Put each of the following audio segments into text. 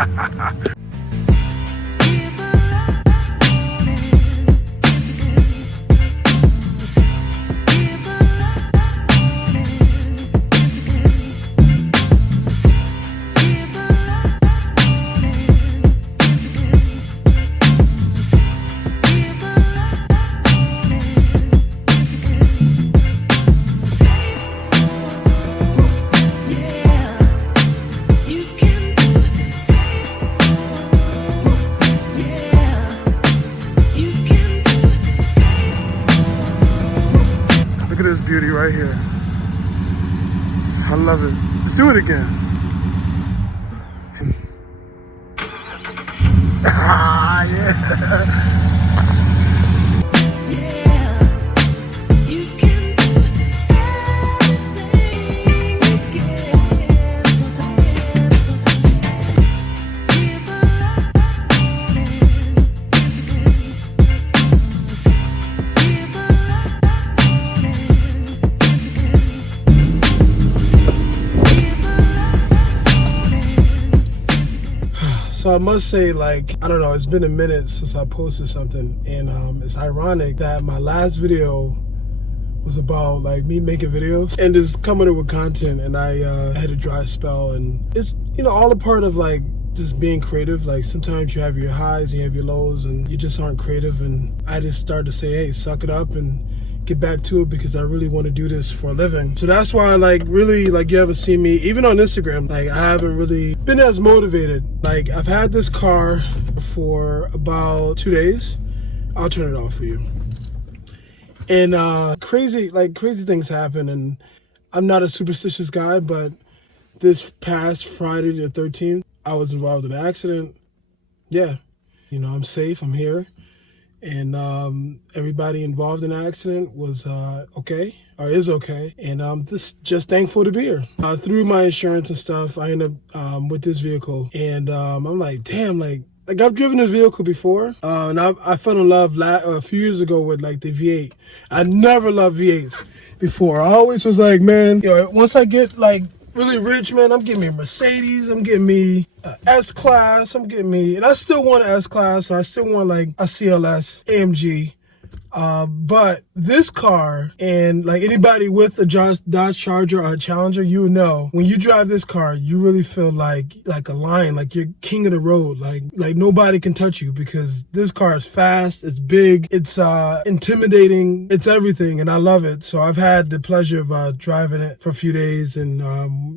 Look at this beauty right here. I love it. Let's do it again. Ah, yeah. So I must say, like, I don't know, it's been a minute since I posted something, and it's ironic that my last video was about like me making videos and just coming up with content, and I had a dry spell, and it's, you know, all a part of like just being creative. Like sometimes you have your highs and you have your lows and you just aren't creative, and I just started to say, hey, suck it up and get back to it, because I really want to do this for a living. So that's why, like, really, like, you haven't seen me even on Instagram. Like, I haven't really been as motivated. Like, I've had this car for about 2 days. I'll turn it off for you. And crazy things happen, and I'm not a superstitious guy, but this past Friday the 13th, I was involved in an accident. Yeah, you know, I'm safe, I'm here. And everybody involved in the accident was okay, or is okay, and I'm just thankful to be here. Through my insurance and stuff, I ended up with this vehicle, and I'm like, damn, like I've driven this vehicle before, and I fell in love a few years ago with like the V8. I never loved V8s before. I always was like, man, you know, once I get like really rich, man, I'm getting me a Mercedes, I'm getting me a S-Class, I'm getting me, and I still want an S-Class, so I still want like a CLS AMG. But this car, and like anybody with a Dodge Charger or a Challenger, you know, when you drive this car, you really feel like a lion, like you're king of the road. Like nobody can touch you, because this car is fast, it's big, it's intimidating, it's everything, and I love it. So I've had the pleasure of driving it for a few days, and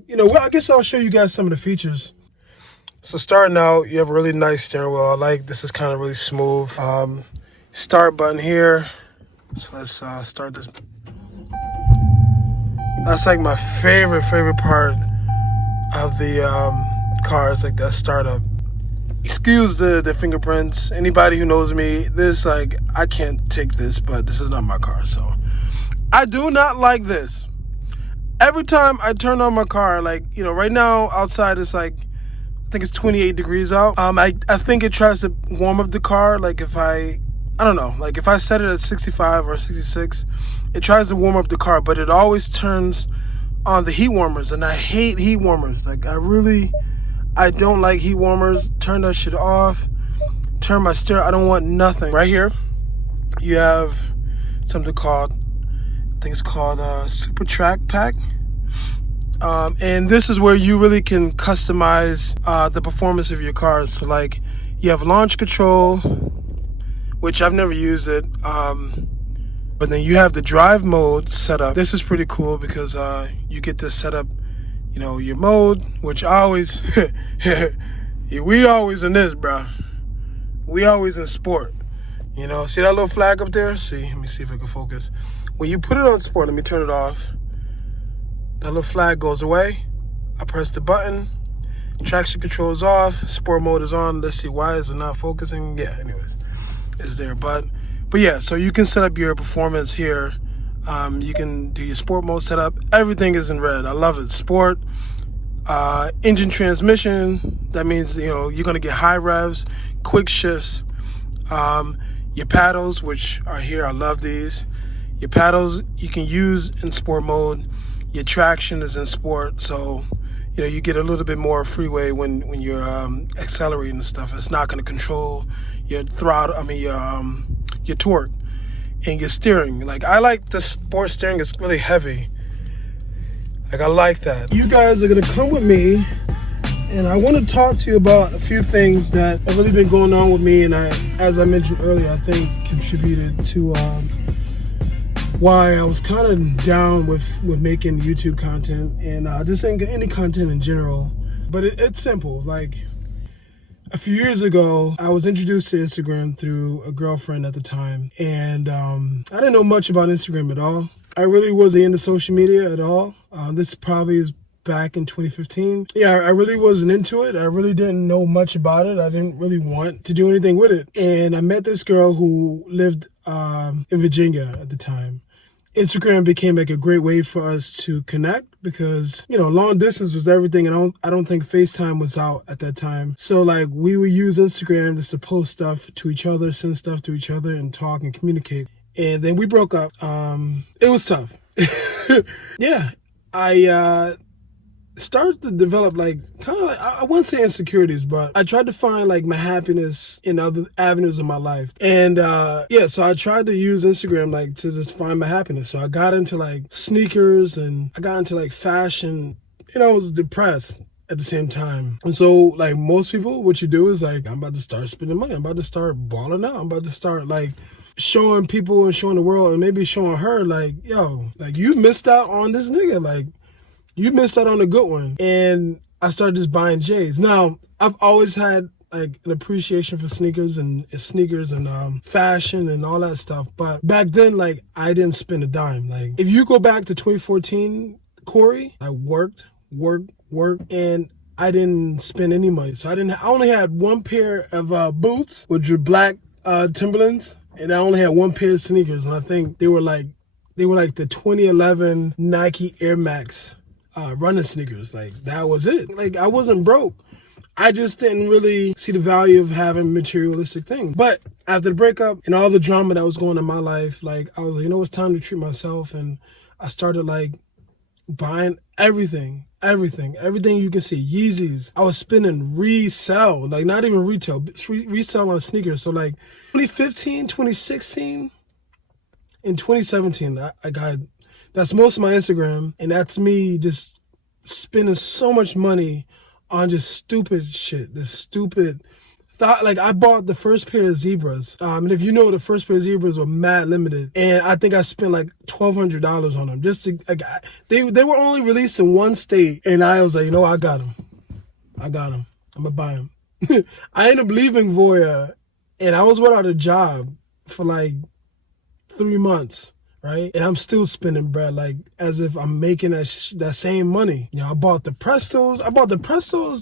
you know, well, I guess I'll show you guys some of the features. So starting out, you have a really nice steering wheel. I like this, is kind of really smooth. Start button here. So let's start this. That's like my favorite part of the car, is like that startup. Excuse the fingerprints. Anybody who knows me, this, like, I can't take this, but this is not my car, so I do not like this. Every time I turn on my car, like, you know, right now outside it's like, I think it's 28 degrees out. I think it tries to warm up the car. Like if I don't know, like if I set it at 65 or 66, it tries to warm up the car, but it always turns on the heat warmers, and I hate heat warmers. Like I don't like heat warmers. Turn that shit off. Turn my steering. I don't want nothing. Right here, you have something called, I think it's called Super Track Pack. And this is where you really can customize the performance of your cars. So like you have launch control, which I've never used it. But then you have the drive mode set up. This is pretty cool because you get to set up, you know, your mode, which I always, we always in this, bro. We always in sport. You know, see that little flag up there? See, let me see if I can focus. When you put it on sport, let me turn it off. That little flag goes away. I press the button. Traction control is off. Sport mode is on. Let's see, why is it not focusing? Yeah, anyways, it's there. But yeah, so you can set up your performance here. You can do your sport mode setup. Everything is in red. I love it. Sport, engine transmission. That means, you know, you're gonna get high revs, quick shifts. Your paddles, which are here, I love these. Your paddles you can use in sport mode. Your traction is in sport, so you get a little bit more freeway when you're accelerating and stuff. It's not going to control your throttle. I mean your torque and your steering. Like, I like the sport steering. It's really heavy. Like, I like that. You guys are going to come with me, and I want to talk to you about a few things that have really been going on with me, and as I mentioned earlier, I think contributed to why I was kind of down with making YouTube content and just any content in general. But it's simple. Like, a few years ago, I was introduced to Instagram through a girlfriend at the time, and I didn't know much about Instagram at all. I really wasn't into social media at all. This probably is back in 2015. Yeah, I really wasn't into it. I really didn't know much about it. I didn't really want to do anything with it. And I met this girl who lived in Virginia at the time. Instagram became like a great way for us to connect because, long distance was everything, and I don't think FaceTime was out at that time. So like, we would use Instagram just to post stuff to each other, send stuff to each other, and talk and communicate. And then we broke up. It was tough. Yeah, I started to develop like kind of like, I wouldn't say insecurities, but I tried to find like my happiness in other avenues of my life. And yeah, so I tried to use Instagram like to just find my happiness. So I got into like sneakers and I got into like fashion. I was depressed at the same time. And so like most people, what you do is like, I'm about to start spending money. I'm about to start balling out. I'm about to start like showing people and showing the world and maybe showing her like, yo, like you missed out on this nigga. Like, you missed out on a good one. And I started just buying J's. Now, I've always had like an appreciation for sneakers and fashion and all that stuff. But back then, like, I didn't spend a dime. Like, if you go back to 2014, Corey, I worked, and I didn't spend any money. So I only had one pair of boots, which were black Timberlands, and I only had one pair of sneakers. And I think they were like the 2011 Nike Air Max running sneakers. Like, that was it. Like, I wasn't broke. I just didn't really see the value of having materialistic things. But after the breakup and all the drama that was going on in my life, like, I was like, it's time to treat myself. And I started like buying everything you can see. Yeezys. I was spending resell, like not even retail, but resell on sneakers. So like 2015, 2016, and 2017, I got, that's most of my Instagram, and that's me just spending so much money on just stupid shit. This stupid thought. Like, I bought the first pair of zebras, and if you know, the first pair of zebras were mad limited, and I think I spent like $1,200 on them. Just to, like, they were only released in one state, and I was like, I got them. I'm gonna buy them. I ended up leaving Voya, and I was without a job for like 3 months. Right? And I'm still spending bread, like, as if I'm making that same money. I bought the Prestos.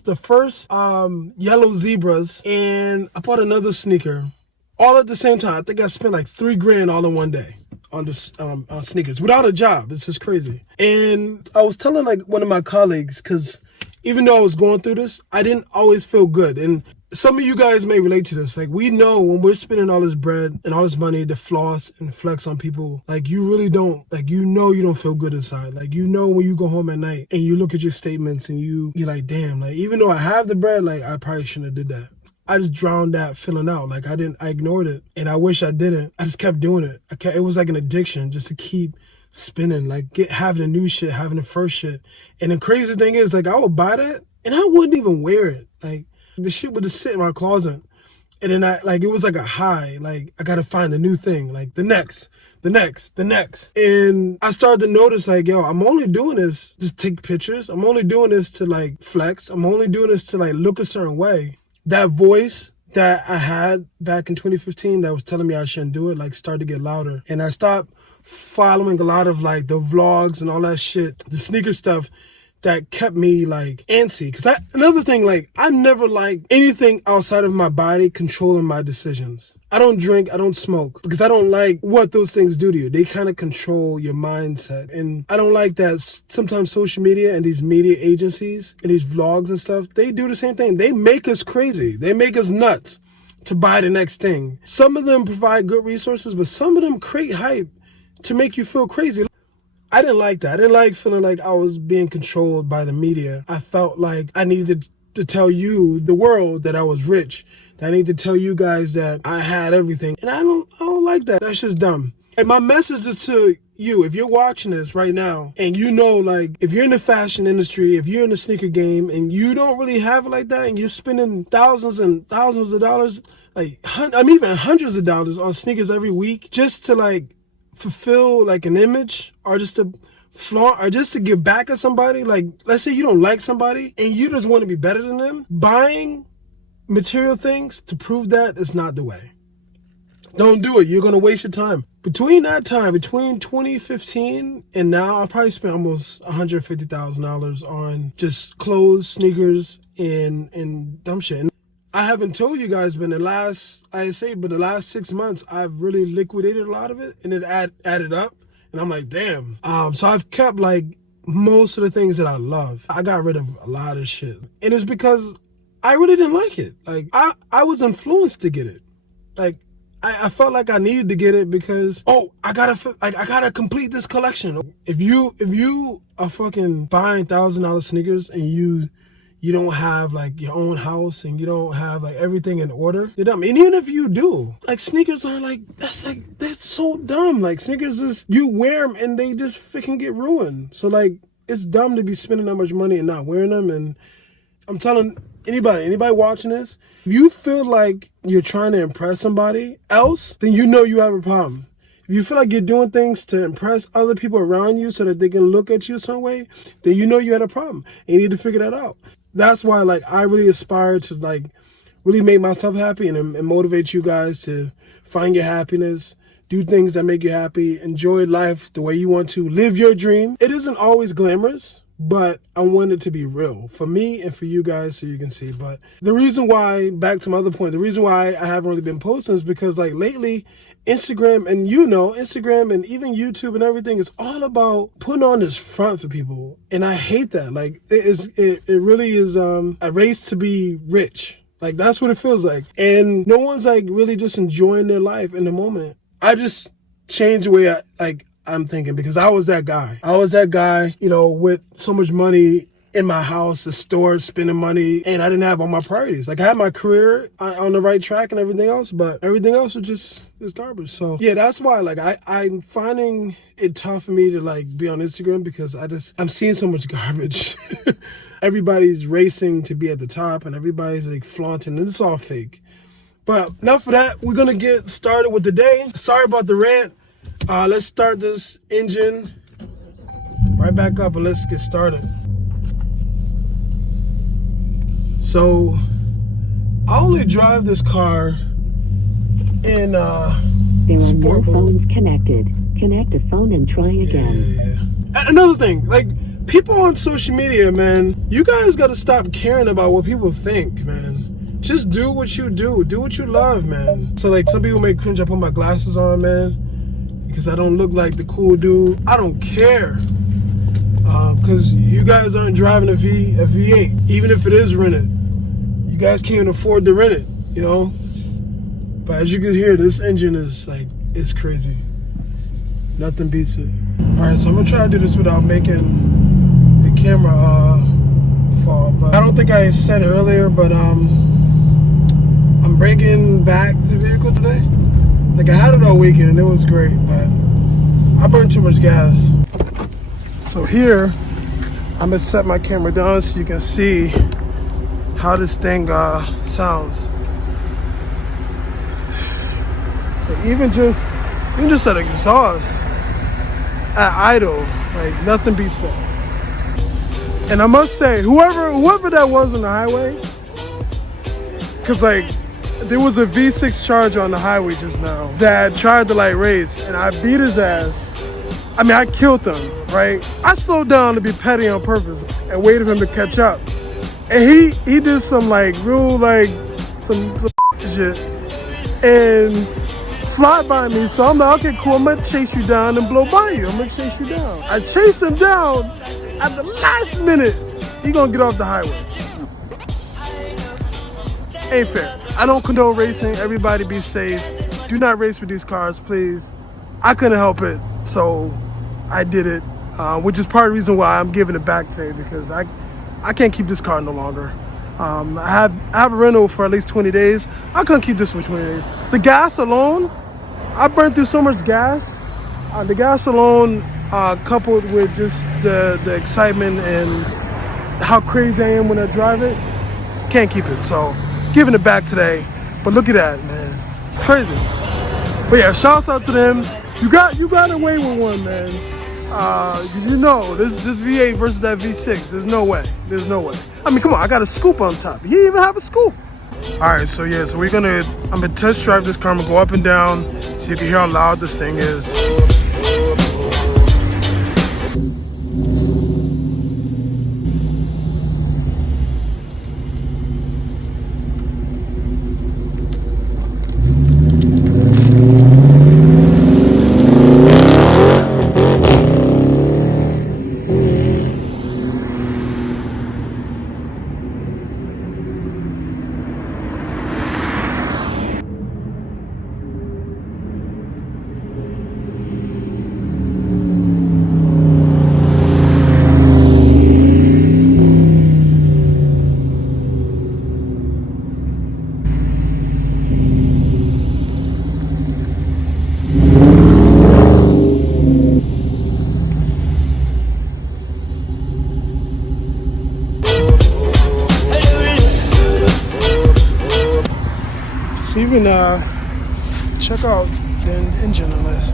The first yellow zebras, and I bought another sneaker all at the same time. I think I spent like $3,000 all in one day on this on sneakers without a job. It's just crazy. And I was telling like one of my colleagues, because even though I was going through this, I didn't always feel good. And some of you guys may relate to this. Like, we know when we're spending all this bread and all this money to floss and flex on people, like, you really don't, like, you don't feel good inside. Like, when you go home at night and you look at your statements and you're like, damn, like, even though I have the bread, like, I probably shouldn't have did that. I just drowned that feeling out. Like, I ignored it, and I wish I didn't. I just kept doing it. It was like an addiction just to keep spinning, like, having the new shit, having the first shit. And the crazy thing is, like, I would buy that and I wouldn't even wear it. Like, the shit would just sit in my closet. And then it was like a high. Like, I gotta find the new thing. Like, the next. And I started to notice, like, I'm only doing this just take pictures. I'm only doing this to, like, flex. I'm only doing this to, like, look a certain way. That voice that I had back in 2015 that was telling me I shouldn't do it, like, started to get louder. And I stopped following a lot of, like, the vlogs and all that shit, the sneaker stuff, that kept me like antsy. Because another thing, like, I never liked anything outside of my body controlling my decisions. I don't drink, I don't smoke, because I don't like what those things do to you. They kind of control your mindset. And I don't like that sometimes social media and these media agencies and these vlogs and stuff, they do the same thing. They make us crazy. They make us nuts to buy the next thing. Some of them provide good resources, but some of them create hype to make you feel crazy. I didn't like that. I didn't like feeling like I was being controlled by the media. I felt like I needed to tell you, the world, that I was rich. That I need to tell you guys that I had everything. And I don't like that. That's just dumb. And my message is to you, if you're watching this right now, and you know, like, if you're in the fashion industry, if you're in the sneaker game, and you don't really have it like that, and you're spending thousands and thousands of dollars, like, even hundreds of dollars on sneakers every week, just to, like, fulfill, like, an image, or just to flaunt, or just to give back at somebody. Like, let's say you don't like somebody, and you just want to be better than them. Buying material things to prove that is not the way. Don't do it. You're going to waste your time. Between that time, between 2015 and now, I probably spent almost $150,000 on just clothes, sneakers, and dumb shit. And I haven't told you guys, but the last 6 months, I've really liquidated a lot of it, and it added up. And I'm like, damn. So I've kept, like, most of the things that I love. I got rid of a lot of shit. And it's because I really didn't like it. Like, I was influenced to get it. Like, I felt like I needed to get it because, I gotta complete this collection. If you are fucking buying $1,000 sneakers and you don't have, like, your own house, and you don't have, like, everything in order, you're dumb. And even if you do, like, sneakers are that's so dumb. Like, sneakers is, you wear them and they just freaking get ruined. So, like, it's dumb to be spending that much money and not wearing them. And I'm telling anybody watching this, if you feel like you're trying to impress somebody else, then you know you have a problem. If you feel like you're doing things to impress other people around you so that they can look at you some way, then you know you had a problem. And you need to figure that out. That's why, like, I really aspire to, like, really make myself happy and motivate you guys to find your happiness, do things that make you happy, enjoy life the way you want to, live your dream. It isn't always glamorous, but I want it to be real for me and for you guys so you can see. But the reason why, back to my other point, the reason why I haven't really been posting is because, like, lately, Instagram and even YouTube and everything is all about putting on this front for people. And I hate that. Like, it really is a race to be rich. Like, that's what it feels like. And no one's, like, really just enjoying their life in the moment. I just changed the way I'm thinking, because I was that guy. With so much money in my house, the store, spending money, and I didn't have all my priorities. Like, I had my career on the right track and everything else, but everything else was just garbage. So yeah, that's why, like, I'm finding it tough for me to, like, be on Instagram, because I'm seeing so much garbage. Everybody's racing to be at the top, and everybody's, like, flaunting, and it's all fake. But enough of that. We're gonna get started with the day. Sorry about the rant. Let's start this engine right back up and let's get started. So I only drive this car in there are no phones connected. Connect a phone and try again. Yeah. Another thing, like, people on social media, man, you guys gotta stop caring about what people think, man. Just do what you do. Do what you love, man. So, like, some people may cringe. I put my glasses on, man, because I don't look like the cool dude. I don't care. Because you guys aren't driving a V8, even if it is rented. You guys can't afford to rent it, you know? But as you can hear, this engine is, like, it's crazy. Nothing beats it. All right, so I'm going to try to do this without making the camera fall. But I don't think I said it earlier, but I'm bringing back the vehicle today. Like, I had it all weekend and it was great, but I burned too much gas. So here, I'm gonna set my camera down so you can see how this thing sounds. But even just at exhaust, at idle, like, nothing beats that. And I must say, whoever that was on the highway, cause, like, there was a V6 Charger on the highway just now that tried to, like, race, and I beat his ass. I mean, I killed him, right? I slowed down to be petty on purpose and waited for him to catch up. And he did some, like, real, like, some shit and fly by me. So I'm like, okay, cool, I'm gonna chase you down and blow by you. I'm gonna chase you down. I chased him down. At the last minute, he gonna get off the highway. Ain't fair. I don't condone racing. Everybody be safe. Do not race with these cars, please. I couldn't help it, so I did it. which is part of the reason why I'm giving it back today, because I can't keep this car no longer. I have a rental for at least 20 days. I couldn't keep this for 20 days. The gas alone, I burned through so much gas. The gas alone, coupled with just the excitement and how crazy I am when I drive it, can't keep it. So giving it back today. But look at that, man. It's crazy. But yeah, shouts out to them. You got away with one, man. You know, this V8 versus that V6. There's no way. There's no way. I mean, come on, I got a scoop on top. He didn't even have a scoop. All right, so yeah, so I'm gonna test drive this car. I'm gonna go up and down so you can hear how loud this thing is. So even check out the engine on this.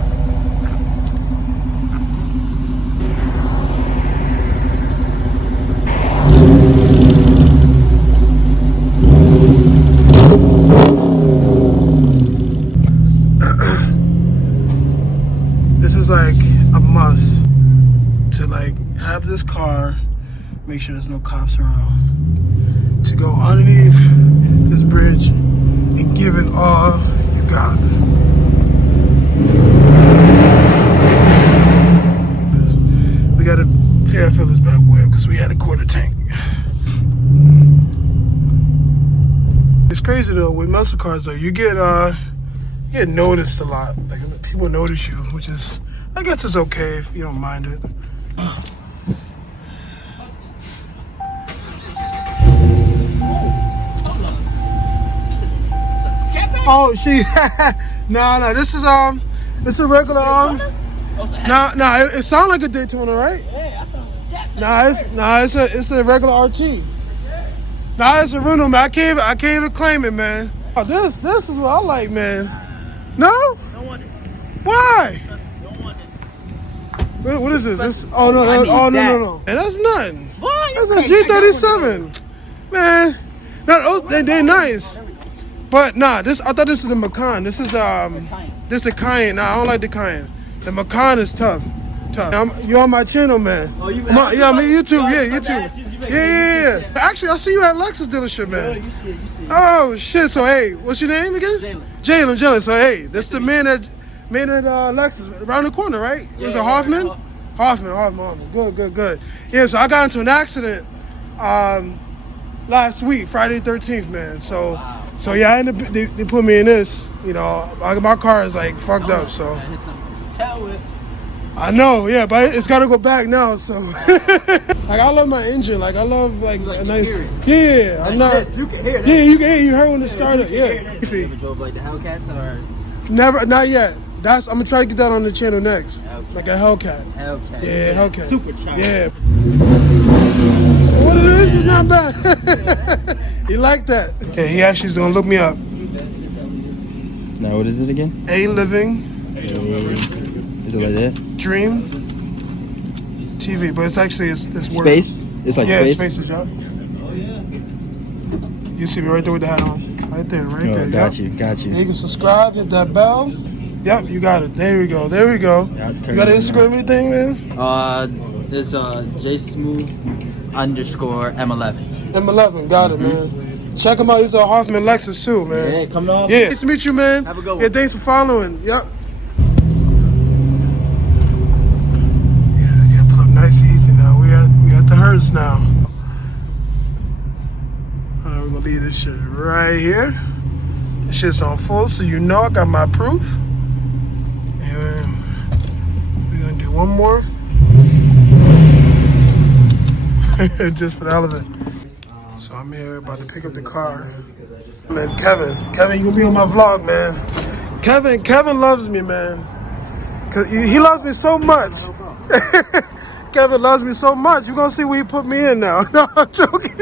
This is like a must to like have this car, make sure there's no cops around, to go underneath this bridge and give it all you got. We gotta fill this back well because we had a quarter tank. It's crazy though with muscle cars though. You get noticed a lot. Like people notice you, which is, I guess it's okay if you don't mind it. Oh, she. No. This is it's a regular No. It sounds like a Daytona, right? Yeah, I thought it was It's a regular RT. Nah, it's a rental, man. I can't even claim it, man. Oh, this is what I like, man. No? Don't want it. Why? Don't want it. What is this? No. Man, that's nothing. What? That's a G37, man. No, they're nice. But nah, I thought this was the Macan. This is the Cayenne. Nah, I don't like the Cayenne. The Macan is tough. You're on my channel, man. Oh, you? Yeah, I'm on YouTube. Yeah, YouTube. Yeah. Actually, I see you at Lexus dealership, man. You see. Oh shit. So hey, what's your name again? Jalen. So hey, this the man at Lexus around the corner, right? Yeah, Was it Hoffman? Hoffman. Good. Yeah. So I got into an accident last week, Friday the 13th, man. So. Wow. So yeah, they put me in this. You know, my car is like fucked up. So I know, yeah, but it's got to go back now. So like I love my engine. Like I love like a nice. Yeah, like I'm not. This, you can hear that. Yeah, you can hear. You heard when it started. Yeah. You ever drove like the Hellcats or? Never, not yet. I'm gonna try to get that on the channel next. Hellcat. Like a Hellcat. Hellcat. Yeah, Hellcat. Supercharged. Yeah. What it is not bad. He like that. Yeah, he actually is gonna look me up. Now what is it again? ALivingDreamTV, Is it like that? Dream TV, but it's actually it's word. Space? It's like Yeah, space? space is up. You see me right there with the hat on. Right there, right there. Got Yep. you. You can subscribe, hit that bell. Yep, you got it. There we go. Yeah, You got an Instagram anything, man? There's JSmooth_M11. M11, got it, man. Check him out. He's a Hoffman Lexus too, man. Yeah, come on. Yeah, nice to meet you, man. Have a good one. Yeah, thanks for following. Yep. Yeah, pull up nice and easy now. We at the Hertz now. All right, we're gonna leave this shit right here. This shit's on full, so you know I got my proof. And we're gonna do one more. just for the hell of it. So I'm here about to pick up the car. Man, Kevin, you gonna be on my vlog, man. Kevin loves me, man. Cause he loves me so much. Kevin loves me so much. You're gonna see where he put me in now. No, I'm joking.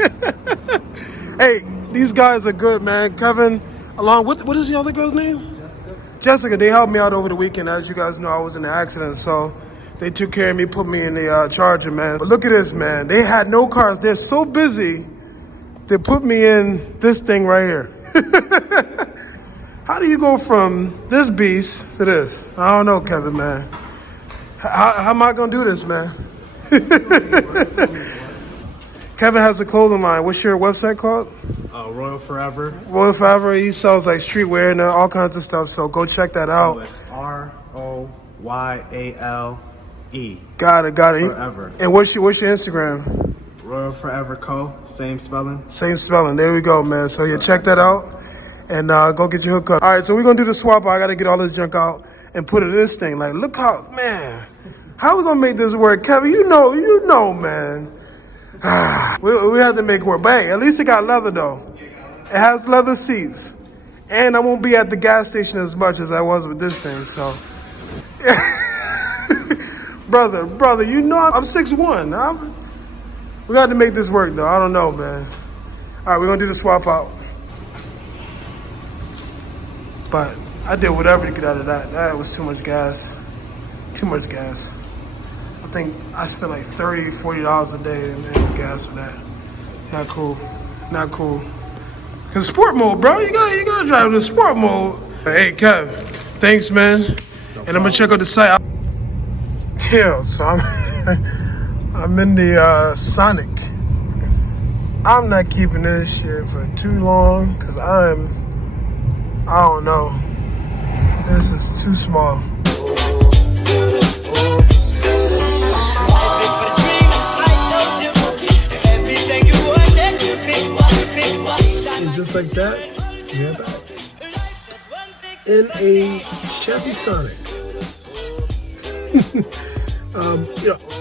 Hey, these guys are good, man. Kevin, along with, what is the other girl's name? Jessica. They helped me out over the weekend. As you guys know, I was in an accident, so they took care of me, put me in the Charger, man. But look at this, man. They had no cars. They're so busy, they put me in this thing right here. How do you go from this beast to this? I don't know, Kevin, man. How am I gonna do this, man? Kevin has a clothing line. What's your website called? Royal Forever. Royal Forever. He sells like streetwear and all kinds of stuff. So go check that out. So it's ROYALE. Got it. Forever. And what's your Instagram? Royal Forever Co. Same spelling. Same spelling. There we go, man. So yeah, check that out and go get your haircut. All right, so we're gonna do the swap out. I gotta get all this junk out and put it in this thing. Like, look how, man. How we gonna make this work, Kevin? You know, man. We have to make it work. But hey, at least it got leather though. It has leather seats. And I won't be at the gas station as much as I was with this thing, so. brother, you know I'm 6'1". We got to make this work though. I don't know, man. All right, we're gonna do the swap out. But I did whatever to get out of that. That was too much gas. I think I spent like $30, $40 a day in gas for that. Not cool. Cause sport mode, bro. You gotta drive in sport mode. Hey, Kev, thanks, man. And I'm gonna check out the site. Yeah, so I'm in the Sonic. I'm not keeping this shit for too long cause I don't know. This is too small. And just like that, we're back in a Chevy Sonic.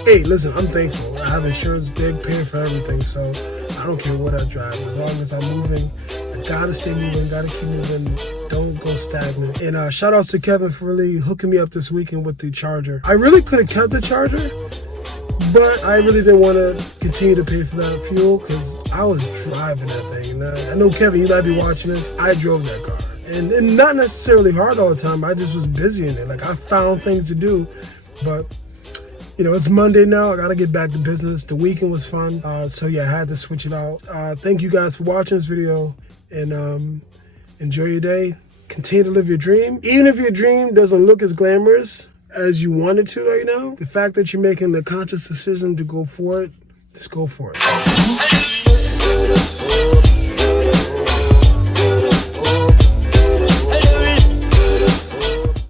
Hey, listen, I'm thankful. I have insurance, they're paying for everything, so I don't care what I drive. As long as I'm moving, I gotta stay moving, gotta keep moving, don't go stagnant. And shout outs to Kevin for really hooking me up this weekend with the Charger. I really could have kept the Charger, but I really didn't want to continue to pay for that fuel because I was driving that thing. I know, Kevin, you might be watching this. I drove that car. And not necessarily hard all the time. I just was busy in it. Like, I found things to do. But, it's Monday now. I got to get back to business. The weekend was fun. So, yeah, I had to switch it out. Thank you guys for watching this video. And enjoy your day. Continue to live your dream. Even if your dream doesn't look as glamorous as you want it to right now, the fact that you're making the conscious decision to go for it, just go for it.